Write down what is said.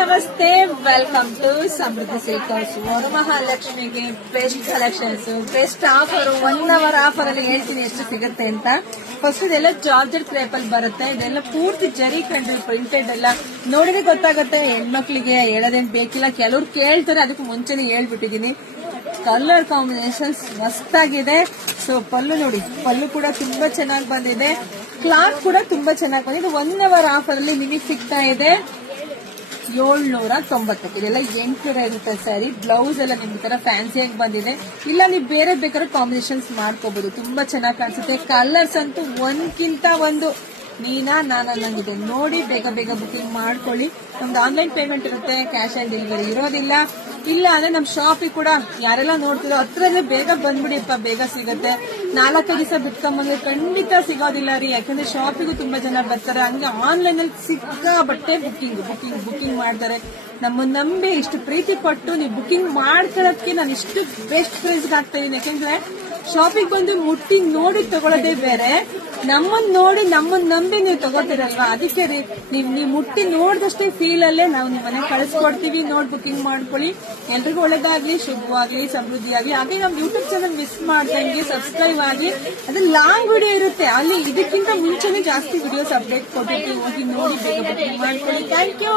ನಮಸ್ತೆ, welcome to Samruddhi silk house. ವರಮಹಾಲಕ್ಷ್ಮಿಗೆ best collections, best offer, 1 hour offer ಅಲ್ಲಿ ಹೇಳ್ತೀನಿ ಎಷ್ಟು ಸಿಗುತ್ತೆ ಅಂತ. ಫಸ್ಟ್ ಇದೆಲ್ಲ ಜಾರ್ಜೆಟ್ ಕ್ರೇಪ್ ಅಲ್ಲಿ ಬರುತ್ತೆ. ಇದೆಲ್ಲ ಪೂರ್ತಿ ಜರಿ ಕಂಡು ಪ್ರಿಂಟೆಡ್ ಎಲ್ಲ ನೋಡಿದ್ರೆ ಗೊತ್ತಾಗುತ್ತೆ. ಹೆಣ್ಮಕ್ಳಿಗೆ ಹೇಳೋದೇನ್ ಬೇಕಿಲ್ಲ, ಕೆಲವ್ರು ಕೇಳ್ತಾರೆ, ಅದಕ್ಕೆ ಮುಂಚೆನೆ ಹೇಳ್ಬಿಟ್ಟಿದೀನಿ. ಕಲರ್ ಕಾಂಬಿನೇಷನ್ಸ್ ಮಸ್ತಾಗಿದೆ. ಸೊ ಪಲ್ಲು ನೋಡಿ, ಪಲ್ಲು ಕೂಡ ತುಂಬಾ ಚೆನ್ನಾಗಿ ಬಂದಿದೆ. ಕ್ಲಾತ್ ಕೂಡ ತುಂಬಾ ಚೆನ್ನಾಗಿ ಬಂದಿದೆ. 1 hour ಆಫರ್ ಅಲ್ಲಿ ನಿಮಗೆ ಸಿಗ್ತಾ ಇದೆ 790. ಇದೆಲ್ಲ 800 ಇರುತ್ತೆ ಸ್ಯಾರಿ. ಬ್ಲೌಸ್ ಎಲ್ಲ ನಿಮ್ಗೆ ತರ ಫ್ಯಾನ್ಸಿಯಾಗಿ ಬಂದಿದೆ. ಇಲ್ಲ ನೀವು ಬೇರೆ ಬೇಕಾದ್ರೆ ಕಾಂಬಿನೇಷನ್ಸ್ ಮಾಡ್ಕೋಬಹುದು, ತುಂಬಾ ಚೆನ್ನಾಗಿ ಕಾಣಿಸುತ್ತೆ. ಕಲರ್ಸ್ ಅಂತೂ ಒಂದ್ಕಿಂತ ಒಂದು ನೀನಾ ನಾನಾ ನಂಗಿದೆ. ನೋಡಿ ಬೇಗ ಬೇಗ ಬುಕಿಂಗ್ ಮಾಡ್ಕೊಳ್ಳಿ. ನಮ್ದು ಆನ್ಲೈನ್ ಪೇಮೆಂಟ್ ಇರುತ್ತೆ, ಕ್ಯಾಶ್ ಆನ್ ಡೆಲಿವರಿ ಇರೋದಿಲ್ಲ. ಇಲ್ಲ ಅಂದ್ರೆ ನಮ್ ಶಾಪಿಗೆ ಕೂಡ ಯಾರೆಲ್ಲ ನೋಡ್ತಿರೋ ಹತ್ರನೇ ಬೇಗ ಬಂದ್ಬಿಡಿಪ್ಪ, ಬೇಗ ಸಿಗುತ್ತೆ. 4-5 ದಿವಸ ಬಿಟ್ಕೊಂಡ್ಬಂದ್ರೆ ಖಂಡಿತ ಸಿಗೋದಿಲ್ಲ ರೀ, ಯಾಕಂದ್ರೆ ಶಾಪಿಗೂ ತುಂಬಾ ಜನ ಬರ್ತಾರೆ. ಹಂಗೆ ಆನ್ಲೈನ್ ಅಲ್ಲಿ ಸಿಕ್ಕಾಬಟ್ಟೆ ಬುಕಿಂಗ್ ಮಾಡ್ತಾರೆ. ನಮ್ಮನ್ನ ನಂಬಿ ಇಷ್ಟು ಪ್ರೀತಿ ಪಟ್ಟು ನೀವು ಬುಕಿಂಗ್ ಮಾಡ್ಕೊಳ್ಳೋದಕ್ಕೆ ನಾನು ಇಷ್ಟು ಬೆಸ್ಟ್ ಪ್ರೈಸ್ ಆಗ್ತಾ ಇದೀನಿ. ಯಾಕಂದ್ರೆ ಶಾಪಿಗೆ ಬಂದು ಮುಟ್ಟಿ ನೋಡಿ ತಗೊಳ್ಳೋದೇ ಬೇರೆ, ನಮ್ಮನ್ನ ನಂಬಿ ನೀವು ತಗೋತೀರಲ್ವಾ, ಅದಕ್ಕೆ ರೀ ನೀವು ಮುಟ್ಟಿ ನೋಡಿದಷ್ಟೇ ಫೀಲ್ ಅಲ್ಲೇ ನಾವು ನಿಮ್ಮ ಮನೆ ಕಳಿಸ್ಕೊಡ್ತೀವಿ. ನೋಡಿ ಬುಕಿಂಗ್ ಮಾಡ್ಕೊಳ್ಳಿ. ಎಲ್ರಿಗೂ ಒಳ್ಳೇದಾಗ್ಲಿ, ಶುಭವಾಗ್ಲಿ, ಸಮೃದ್ಧಿಯಾಗ್ಲಿ. ಹಾಗೆ ನಮ್ ಯೂಟ್ಯೂಬ್ ಚಾನಲ್ ಮಿಸ್ ಮಾಡ್ದಂಗೆ ಸಬ್ಸ್ಕ್ರೈಬ್ ಆಗಿ. ಅದು ಲಾಂಗ್ ವಿಡಿಯೋ ಇರುತ್ತೆ, ಅಲ್ಲಿ ಇದಕ್ಕಿಂತ ಮುಂಚೆನೆ ಜಾಸ್ತಿ ವಿಡಿಯೋಸ್ ಅಪ್ಡೇಟ್ ಕೊಟ್ಟಿರ್ತೀವಿ. ಹೋಗಿ ನೋಡಿ ಬೇಗ ಬುಕಿಂಗ್ ಮಾಡ್ಕೊಳ್ಳಿ. Thank you.